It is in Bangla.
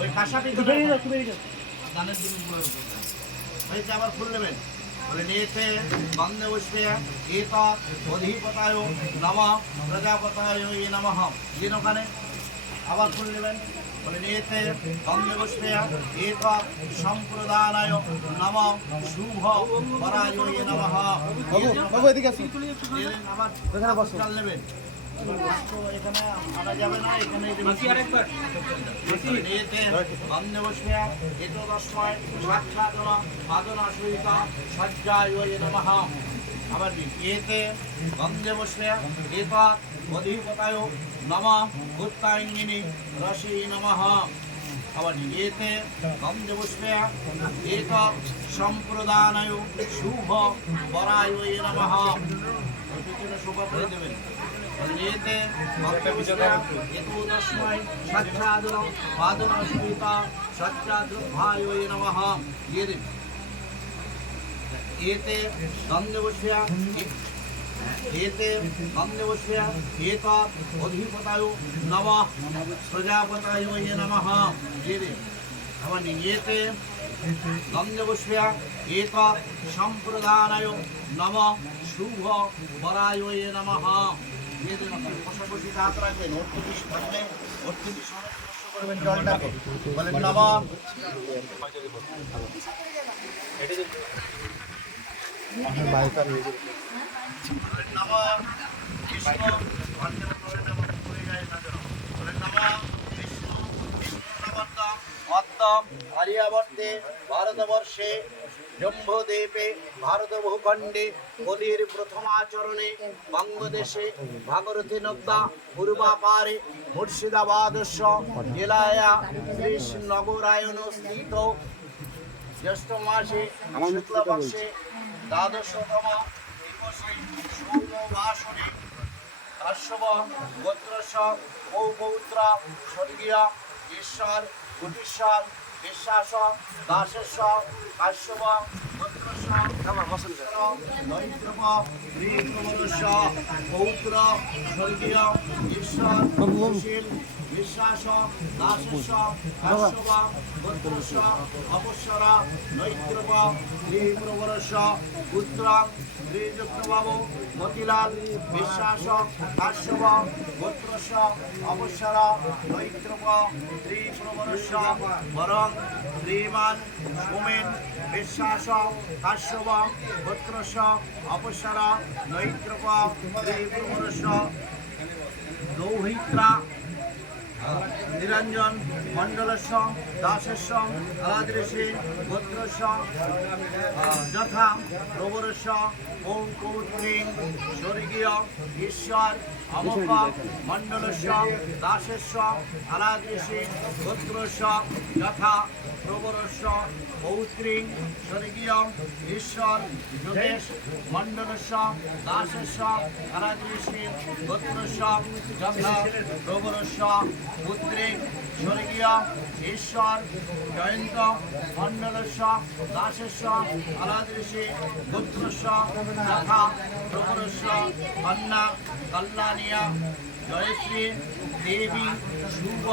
ওই কাঁসাটি দানের জিনিসগুলো হয়েছে আবার ফুল নেবেন বলে নিয়েছে বন্দে পুষ্পে গীত অধিপতায় নম প্রজাপতায় নমঃ দিন ওখানে আবার ফুল নেবেন বলে নিয়েছে বন্দে পুষ্পে গীত সম্প্রদানায় নম শুভ পরায় নমঃ আবার চাল নেবেন এখানে আনা যাবে না এখানে বন্দে পুষ্পে গীত দশময় সাক্ষাৎ সাধনা সহিত সজ্জায় নমঃ আবার এতে বন্দে পুষ্পে গীত অধিপতায় নম ভূতাঙ্গিনী রসে নমঃ আবার এতে বন্দে পুষ্পে গীত সম্প্রদানায় শুভ বরায় নমঃ পিছনে শুভ করে দেবেন এতে বন্দে পুষ্পে গীত দশময় সাক্ষাৎ সাধনা সহিত সজ্জায় নমঃ এতে বন্দে পুষ্পে এতে বন্দে পুষ্পে গীত অধিপতায় নম প্রজাপতায় নমঃ আবার এতে বন্দে পুষ্পে গীত সম্প্রদানায় নম শুভ বরায় নমঃ পাশাপাশি হাত রাখবেন অর্থনীতি সামনে অর্থনীতি করবেন জলটাকে বলেন নম আরিয়াবর্তে ভারতবর্ষে জম্বুদ্বীপে ভারত ভূখণ্ডে কলির প্রথমাচরণে বঙ্গদেশে ভাগরথী নদ্যা পূর্বাপারে মুর্শিদাবাদস্য জেলায়া কৃষ্ণনগরায়ণ স্থিত জ্যৈষ্ঠ মাসে শুক্লপক্ষে দ্বাদশতম দিবসে সৌরভাসনে কাশ্যপ গোত্রস্য পৌপৌত্র স্বর্গীয় ঈশ্বর কুটিশ্বর বিশ্বাস দাসস্য কাশ্যপ গোত্রস্য নৈত্রপ শ্রীপ্রবরস্য পৌত্র স্বর্গীয় ঈশ্বর সুশীল বিশ্বাস দাসস্য কাশ্যপ গোত্রস্য অপস্বর নৈত্রপ শ্রীপ্রবরস্য পুত্র শ্রীযুক্তবাবু মতিলাল বিশ্বাস কাশ্যপ গোত্রস্য অপস্বর নৈত্রপ শ্রীপ্রবরস্য বরং শ্রীমান সোমেন বিশ্বাস কাশ্যপ গোত্রস্য অপস্বর নৈত্রপ শ্রীপ্রবরস্য দৌহিত্রা নিরঞ্জন মণ্ডলস্য দাসস্য আলাদৃশী গোত্রস্য যথা প্রবরস্য পৌপৌত্রী স্বর্গীয় ঈশ্বর অমক মণ্ডলস্য দাসস্য আলাদৃশী গোত্রস্য যথা প্রবরস্য পৌত্রী স্বর্গীয় ঈশ্বর যোগেশ মণ্ডলস্য দাসস্য আলাদৃশী গোত্রস্য যথা প্রবরস্য পুত্রী স্বর্গীয় ঈশ্বর জয়ন্ত মণ্ডলস্য দাসস্য আলাদৃশী গোত্রস্য যথা প্রবরস্য কন্যা কল্যাণিয়া জয়শ্রী দেবী শুভ